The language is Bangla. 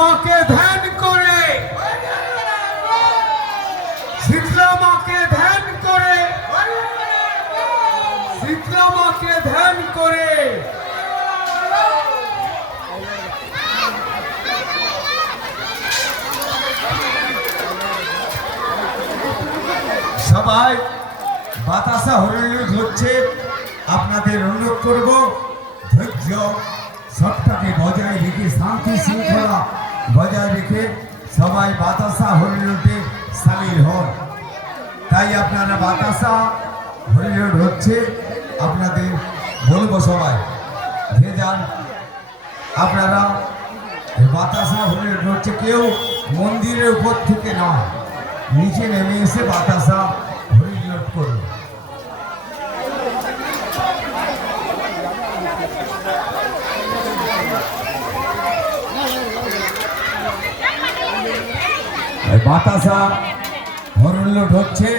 মাকে ধ্যান করে, শীতলা মাকে ধ্যান করে, শীতলা মাকে ধ্যান করে সবাই বাতাসা হরিণ হচ্ছে। আপনাদের অনুরোধ করব ধৈর্য সবটাকে বজায় রেখে, শান্তি শৃঙ্খলা বজায় রেখে সবাই বাতাসা হরিণে সামিল হন। তাই আপনারা বাতাসা হরিণ হচ্ছে, আপনাদের বলবো সবাই যে যান আপনারা বাতাসা হরিণ হচ্ছে। কেউ মন্দিরের উপর থেকে নয়, নিচে নেমে এসে বাতাসা হরিণ করুন। বাতাসা হরিণ হচ্ছে।